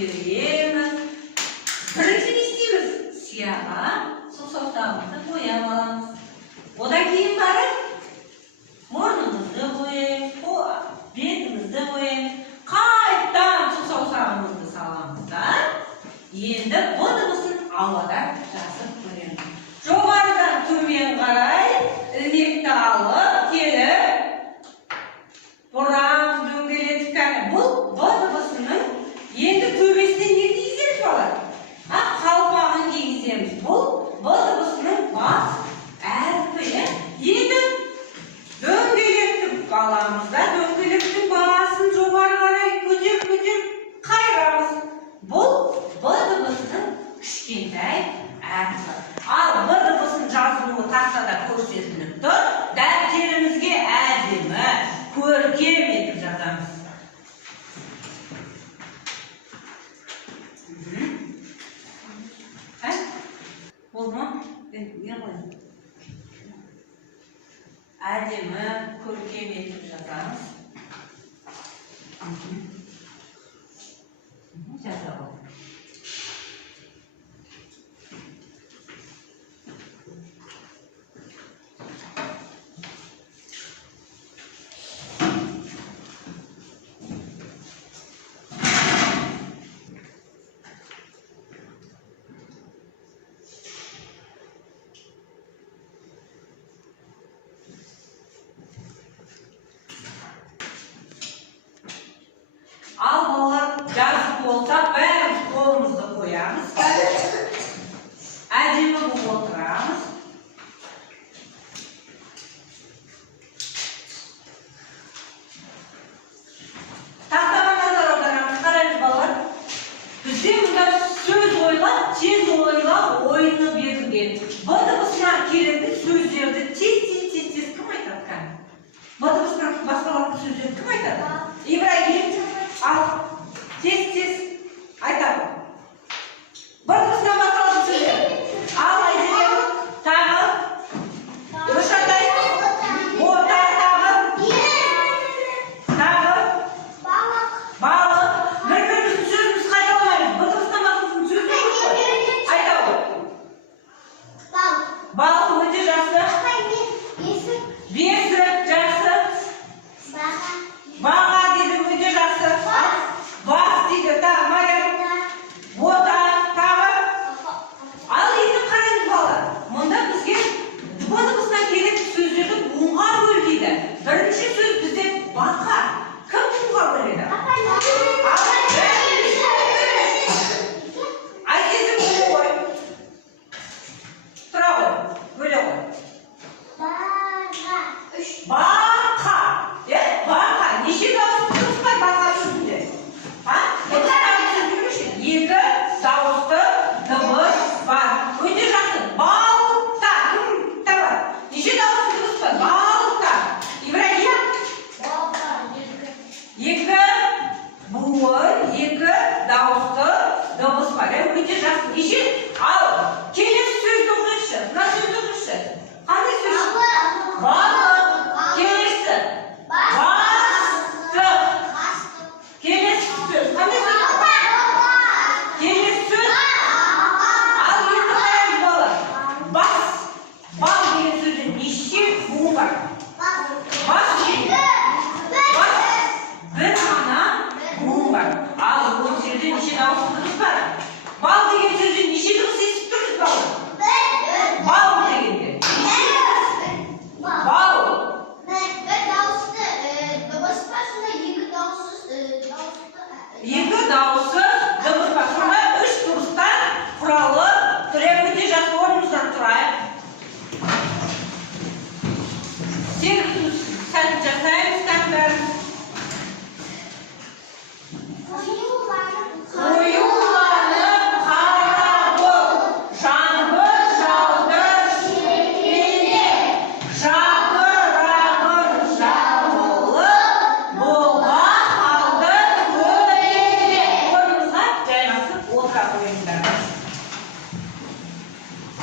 көтереміз. Бірінші не істейміз? Сияға саусақтарымызды бояп аламыз. Одан кейін барып мұрнымызды бояймыз, бетімізді бояймыз. Қайттан саусағымызды саламыз да, енді бұ дыбысын ауада жазып көреміз. Жоғарыдан төмен қарай ілмекті алып келіп бұрамыз, дөңгелетіп кәні. Бұл бұ дыбысының енді төбесіне не кигіземіз балар? Қалпағын кигіземіз. Бұл бұ дыбысының бас әрпі. Енді дөңгелетіп аламыз да, дөңгелеттің басын жоғары қарай көтеріп қайырамыз. Бұл бұ дыбысының кішкентай әрпі. Ал бұ дыбысын жазылуы тақтада көрсетіліп тұр. Дәптерімізге әдемі, көркем етіп жазамыз. Болды ма? Әдемі, көркем етіп жазамыз. Жазалым. Ал балалар жазып болса, бәріміз қолымызды қоямыз. Әдемі болып отырамыз. Тақтаға назар аударамыз. Қараңыз балалар. Бізде мұнда сөз ойлап, тез ойлап, ойыны берілген. Бұ дыбысына келетін сөздерді тез кім айтады кәні? Бұ дыбысынан басқалардың сөздерді кім айтады? Ибрагим. Ал, тез айтады. Бір дыбысынан басқалардың сөздер. Ал, айзелем, тағы, Рушатай, бота, тағы, балық. Бір-біріміздің сөзіміз қайта алмаймыз. Бір дыбысынан басқалардың сөзі жоқ қой. Айта ғой. Балық өте жақсы. Бесік жақсы. Баға деді өте жақсы. Бас дейді, тағы Мария. Бота, тағы. Ал енді қараңыз балалар. Мұнда бізге бұ дыбысынан келетін сөздерді буынға бөлдейді. Бірінші сөз бізде бақа. Кім буынға бөледі? Әкесі бөле ғой. Тұра ғой. Бөле ғой. Бақа. Бақа. Неше дауысты дыбыс бар бақа сөзінде? Екі дауысты дыбыс бар. Өте жақсы. Балта. Неше дауысты дыбыс бар? Балта. Ибрагим? Екі буын, екі дауысты дыбыс бар. Өте жақсы. Неше? Ал, келесі сөзді оқиықшы. Мына сөзді оқиықшы. Қандай сөз? Балық. Келесі. Бастық. Келесі сөз. Қандай сөз? Келесі сөз. Ал енді қараңыз балалар. Бас. Бал деген сөзде неше буын бар? Бас деген. Бас. Бір ғана буын бар. Ал бұл жерде неше дауысты дыбыс бар? Бал деген сөзде неше дыбыс естіп тұрмыз балалар? Бал дегенде. Бал. Екі дауыссыз дыбыс бар. Сонда үш дыбыстан құралы түреп өте жақсы орнымыздан тұрайық. Сегіз сәт жасаймыз бәріміз. Қоюланып қарабыл, жаңбыр жауды сепкенде, жапырағын жабылып, болған қалды көбейде. Орныңызға жайғасып отыра қойыңыздар.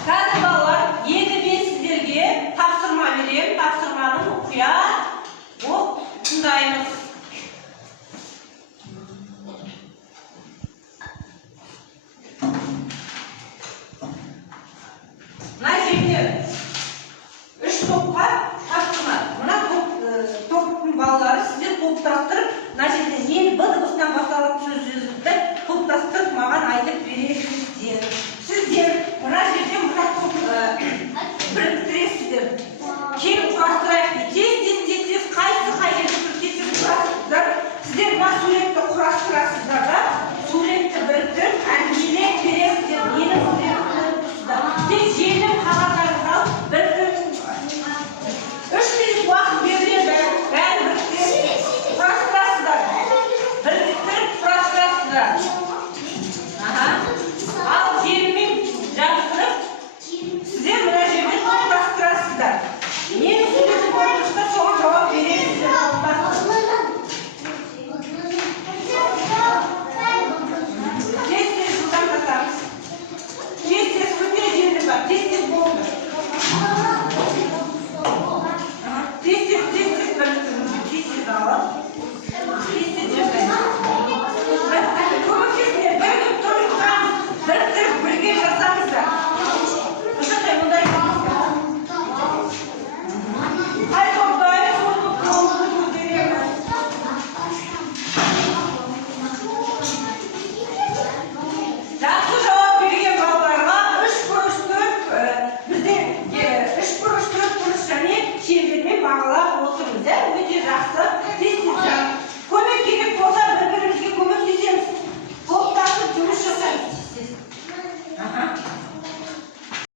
Қазір балалар, енді мен сіздерге тапсырма беремін. Тапсырманы мұқият тыңдаймыз. Жақсырақ. Ал жермен жабыстырып, сіздер мына жерде топтастырасыздар. Нені сөйлесіп отырса соған жауап бересіздер. Тез-тез жылдам жасаңыз. Тез-тез өте жерді бар. Тез-тез болды. Тез-тез біріктіріңізді. Тез-тез алып. Тез-тез жасаймыз. Көмектесіңдер. Бірігіп тұрыңыздар. Біріктіріп бірге жасаңыздар. Осындай мұндай қай тоқтай соны қолды көтереміз. Жақсы жауап берген балаларға 3×4 бізде 3×4 және шеңбермен бағалап отырмыз. Өте жақсы. Тез-тез көмек керек болса